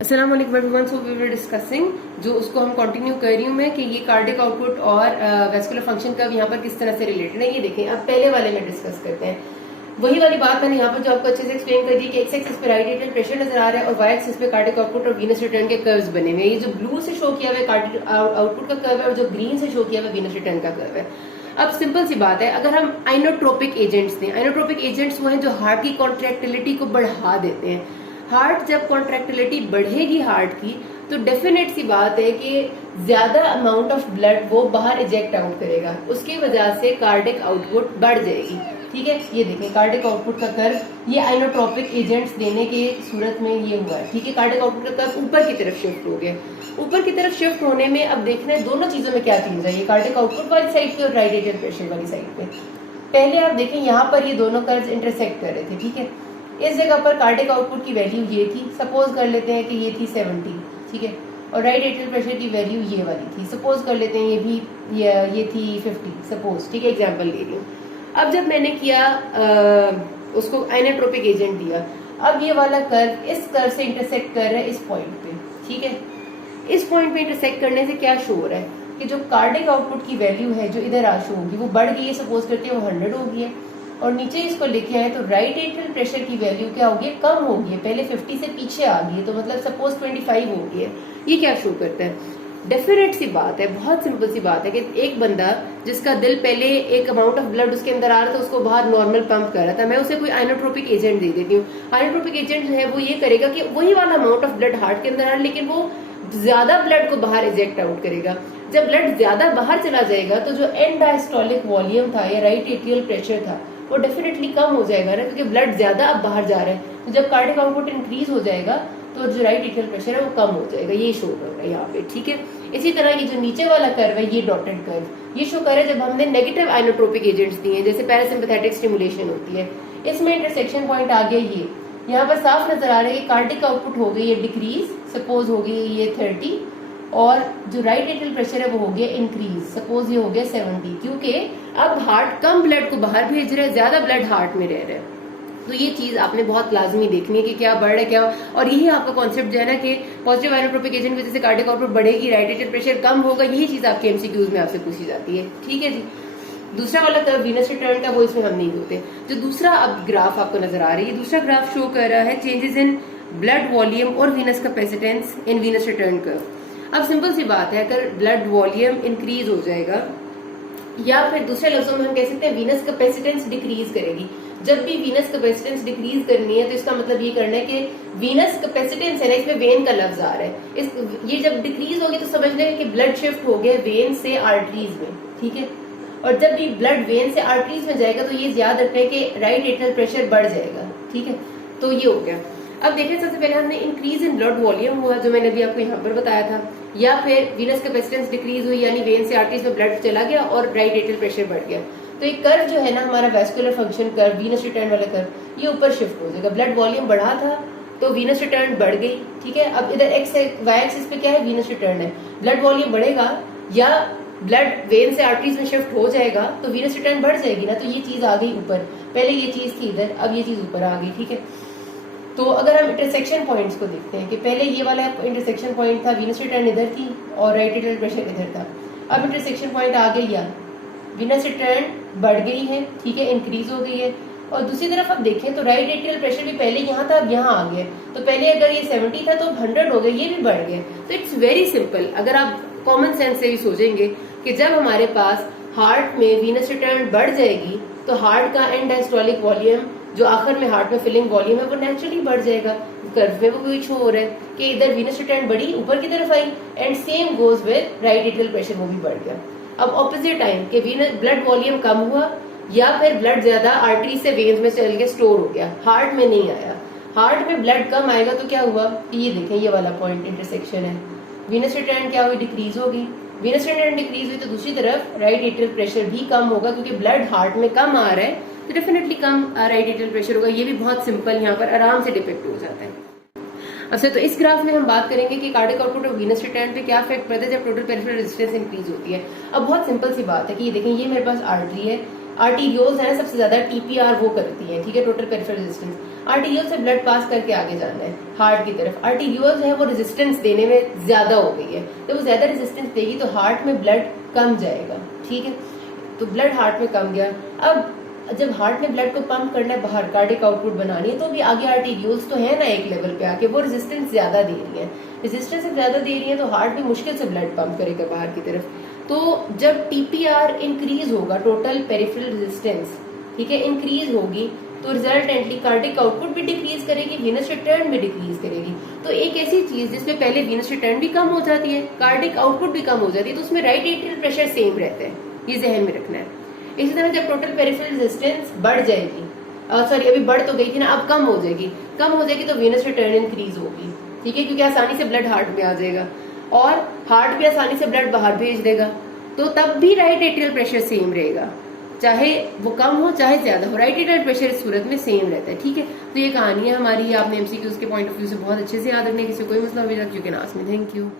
अस्सलाम वालेकुम everyone. So we were discussing जो उसको हम कंटिन्यू कर रही हूँ मैं कि ये कार्डिक आउटपुट और वेस्कुलर फंक्शन का यहाँ पर किस तरह से रिलेटेड है। ये देखें, अब पहले वाले में डिस्कस करते हैं। वही वाली बात मैंने यहाँ पर जो आपको अच्छे से एक्सप्लेन कर दी कि एक्स एक्सिस पे राइट एट्रियल प्रेशर नजर आ रहा है और वाई एक्सिस पे कार्डिक आउटपुट और वीनस रिटर्न के कर्व्स बने हुए हैं। ये जो ब्लू से शो किया हुआ है कार्डिक आउटपुट का कर्व है और जो ग्रीन से शो किया हुआ है वीनस रिटर्न का कर्व है। अब सिंपल सी बात है, अगर हम आइनोट्रोपिक एजेंट्स दें, आइनोट्रोपिक एजेंट्स वो हैं जो हार्ट की कॉन्ट्रैक्टिलिटी को बढ़ा देते हैं। हार्ट जब कॉन्ट्रैक्टिलिटी बढ़ेगी हार्ट की तो डेफिनेट सी बात है कि ज्यादा अमाउंट ऑफ ब्लड वो बाहर इजेक्ट आउट करेगा, उसकी वजह से कार्डिक आउटपुट बढ़ जाएगी। ठीक है, ये देखें कार्डिक आउटपुट का कर्व ये आइनोट्रोपिक एजेंट्स देने की सूरत में ये हुआ है। ठीक है, कार्डिक आउटपुट का कर्व ऊपर की तरफ शिफ्ट हो गया। ऊपर की तरफ शिफ्ट होने में अब देखना है दोनों चीजों में क्या चेंज है, ये कार्डिक आउटपुट वाली साइड पे और राइट एट्रियल प्रेशर वाली साइड पे। पहले आप देखें यहाँ पर ये दोनों कर्व इंटरसेक्ट कर रहे थे। ठीक है, इस जगह पर कार्डिक आउटपुट की वैल्यू ये थी, सपोज कर लेते हैं कि ये थी 70। ठीक है, और राइट एट्रियल प्रेशर की वैल्यू ये वाली थी, सपोज कर लेते हैं ये भी ये थी 50 सपोज। ठीक है, एग्जांपल ले रही हूँ। अब जब मैंने किया उसको आइनोट्रोपिक एजेंट दिया, अब ये वाला कर्व इस कर्व से इंटरसेक्ट कर रहा है इस पॉइंट पे। ठीक है, इस पॉइंट पे इंटरसेक्ट करने से क्या शो हो रहा है कि जो कार्डिक आउटपुट की वैल्यू है जो इधर आ शो होगी वो बढ़ गई है, सपोज करते हैं वो 100 हो गई है। और नीचे इसको लिखे आए तो राइट एट्रियल प्रेशर की वैल्यू क्या होगी, कम होगी, पहले 50 से पीछे आ गई है, तो मतलब सपोज 25 हो गई है। ये क्या शो करता है, डेफिनेट सी बात है, बहुत सिंपल सी बात है कि एक बंदा जिसका दिल पहले एक अमाउंट ऑफ ब्लड उसके अंदर आ रहा था उसको बाहर नॉर्मल पंप कर रहा था, मैं उसे कोई आइनोट्रोपिक एजेंट दे देती हूँ। आइनोट्रोपिक एजेंट है वो ये करेगा कि वही वाला अमाउंट ऑफ ब्लड हार्ट के अंदर आ रहा है लेकिन वो ज्यादा ब्लड को बाहर इजेक्ट आउट करेगा। जब ब्लड ज्यादा बाहर चला जाएगा तो जो एंड डायस्टोलिक वॉल्यूम था या राइट एट्रियल प्रेशर था वो डेफिनेटली कम हो जाएगा ना, क्योंकि ब्लड ज्यादा अब बाहर जा रहा है। तो जब कार्डिक आउटपुट इंक्रीज हो जाएगा तो जो राइट एट्रियल प्रेशर है वो कम हो जाएगा, ये शो कर रहा है यहाँ पे। ठीक है, इसी तरह ये जो नीचे वाला कर्व है ये डॉटेड कर्व ये शो कर रहा है जब हमने नेगेटिव आइनोट्रोपिक एजेंट्स दिए हैं, जैसे पैरासिम्पैथेटिक स्टिमुलेशन होती है। इसमें इंटरसेक्शन पॉइंट आ गया ये, यहाँ पर साफ नजर आ रहा है कि कार्डिक आउटपुट हो गई है डिक्रीज, सपोज हो गई ये 30, और जो राइट एट्रियल प्रेशर है वो हो गया इंक्रीज, सपोज ये हो गया 70, क्योंकि अब हार्ट कम ब्लड को बाहर भेज रहा है, ज्यादा ब्लड हार्ट में रह रहा है। तो ये चीज आपने बहुत लाजमी देखनी है कि क्या बढ़ रहा है क्या, और यही आपका कॉन्सेप्ट जो है ना कि पॉजिटिव आइनोट्रोपिक एजेंट की वजह से कार्डिक आउटपुट बढ़ेगी, राइट एट्रियल प्रेशर कम होगा, यही चीज आपके एमसीक्यूज में आपसे पूछी जाती है। ठीक है जी, दूसरा वाला कर्व वीनस रिटर्न का वो इसमें हम नहीं होते। जो दूसरा अब ग्राफ आपको नजर आ रही है, दूसरा ग्राफ शो कर रहा है चेंजेस इन ब्लड वॉल्यूम और वीनस कैपेसिटेंस इन वीनस रिटर्न कर्व। अब सिंपल सी बात है, अगर ब्लड वॉल्यूम इंक्रीज हो जाएगा या फिर दूसरे लफ्जों में हम कह सकते हैं वीनस कैपेसिटेंस डिक्रीज करेगी। जब भी वीनस कैपेसिटेंस डिक्रीज करनी है तो इसका मतलब ये करना है कि वीनस कैपेसिटेंस है ना, इसमें वेन का लफ्ज आ रहा है, ये जब डिक्रीज होगी तो समझ लें कि ब्लड शिफ्ट हो गया वेन से आर्टरीज में। ठीक है, और जब भी ब्लड वेन से आर्टरीज में जाएगा तो ये याद रखना है कि राइट एट्रियल प्रेशर बढ़ जाएगा। ठीक है, तो ये हो गया। अब देखिए, सबसे पहले हमने इंक्रीज इन ब्लड वॉल्यूम हुआ जो मैंने अभी आपको यहाँ पर बताया था, या फिर वीनस कैपेसिटेंस डिक्रीज हुई यानी वेन से आर्टरीज में ब्लड चला गया और राइट एट्रियल प्रेशर बढ़ गया। तो एक कर्व जो है ना हमारा vascular function curve, venous return वाला कर्व, ये ऊपर शिफ्ट हो जाएगा। ब्लड वॉल्यूम बढ़ा था तो वीनस रिटर्न बढ़ गई। ठीक है, अब इधर एक्स वाई एक्सिस पे क्या है, वीनस रिटर्न है। ब्लड वॉल्यूम बढ़ेगा या ब्लड वेन से आर्टरीज में शिफ्ट हो जाएगा तो वीनस रिटर्न बढ़ जाएगी ना, तो ये चीज आ गई ऊपर, पहले ये चीज थी इधर, अब ये चीज ऊपर आ गई। ठीक है, तो अगर हम इंटरसेक्शन पॉइंट्स को देखते हैं कि पहले ये वाला इंटरसेक्शन पॉइंट था, वीनस रिटर्न इधर थी और राइट एट्रियल प्रेशर इधर था। अब इंटरसेक्शन पॉइंट आ गया, वीनस रिटर्न बढ़ गई है। ठीक है, इंक्रीज हो गई है। और दूसरी तरफ आप देखें तो राइट एट्रियल प्रेशर भी पहले यहाँ था अब यहाँ आ गया, तो पहले अगर ये 70 था तो 100 हो गया, ये भी बढ़ गया। तो इट्स वेरी सिंपल, अगर आप कॉमन सेंस से भी सोचेंगे कि जब हमारे पास हार्ट में वीनस रिटर्न बढ़ जाएगी तो हार्ट का एंड डायस्टोलिक वॉल्यूम जो आखिर में हार्ट में फिलिंग वॉल्यूम है वो नेचुरली बढ़ जाएगा। कर्व में वो कुछ हो रहा है कि इधर वीनस रिटर्न बढ़ी, ऊपर की तरफ आई, and same goes with right atrial pressure, वो भी बढ़ गया। अब ऑपोजिट टाइम के वीनस ब्लड वॉल्यूम कम हुआ या फिर ब्लड ज्यादा आर्टरी से वेन्स में चल के स्टोर हो गया, हार्ट में नहीं आया। हार्ट में ब्लड कम आएगा तो क्या हुआ, ये देखें ये वाला पॉइंट इंटरसेक्शन है, वीनस रिटर्न क्या हुई, डिक्रीज हो गई। वीनस रिटर्न डिक्रीज हुई तो दूसरी तरफ राइट एट्रियल प्रेशर भी कम होगा, क्योंकि ब्लड हार्ट में कम आ रहा है तो definitely come right atrial pressure होगा। ये भी बहुत सिंपल यहाँ पर आराम से डिपेक्ट हो जाता है। अच्छा, तो इस ग्राफ में हम बात करेंगे कि कार्डिक आउटपुट और वीनस रिटर्न पे क्या इफेक्ट पड़ता है जब टोटल पेरिफेरल रेजिस्टेंस इंक्रीज होती है। अब बहुत सिंपल सी बात है कि ये देखें, ये मेरे पास आर्टरी है, आर्टीरियोल्स है सबसे ज्यादा टीपीआर वो करती है, ठीक है, टोटल पेरिफेरल रेजिस्टेंस। आर्टीरियोल से ब्लड पास करके आगे जाना है हार्ट की तरफ। आर्टीरियोल है वो रेजिस्टेंस देने में ज्यादा हो गई है, जब वो ज्यादा रेजिस्टेंस देगी तो हार्ट में ब्लड कम जाएगा, ठीक है, तो ब्लड हार्ट में कम गया। अब जब हार्ट में ब्लड को पंप करना है बाहर, कार्डिक आउटपुट बनानी है, तो भी आगे आर्टीरियोल्स तो है ना एक लेवल पे आके, वो रेजिस्टेंस ज्यादा दे रही है, रेजिस्टेंस ज्यादा दे रही है तो हार्ट भी मुश्किल से ब्लड पंप करेगा बाहर की तरफ। तो जब टीपीआर इंक्रीज होगा, टोटल पेरिफेरल रेजिस्टेंस, ठीक है, इंक्रीज होगी, तो रिजल्टेंटली कार्डिक आउटपुट भी डिक्रीज करेगी, वीनस रिटर्न भी डिक्रीज करेगी। तो एक ऐसी चीज जिसमें पहले वीनस रिटर्न भी कम हो जाती है, कार्डिक आउटपुट भी कम हो जाती है, तो उसमें राइट एट्रियल प्रेशर सेम रहता है, ये जहन में रखना है। इसी तरह जब टोटल पेरिफेरल रेजिस्टेंस बढ़ जाएगी, सॉरी अभी बढ़ तो गई थी ना, अब कम हो जाएगी, कम हो जाएगी तो वीनस रिटर्न इंक्रीज होगी, ठीक है, क्योंकि आसानी से ब्लड हार्ट में आ जाएगा और हार्ट भी आसानी से ब्लड बाहर भेज देगा, तो तब भी राइट एट्रियल प्रेशर सेम रहेगा, चाहे वो कम हो चाहे ज्यादा हो, राइट एट्रियल प्रेशर इस सूरत में सेम रहता है, ठीक है। तो ये कहानी है हमारी, आपने एमसीक्यूज के पॉइंट ऑफ व्यू से बहुत अच्छे से याद रखने, किसी कोई मसला हो जाए you can ask me. Thank you.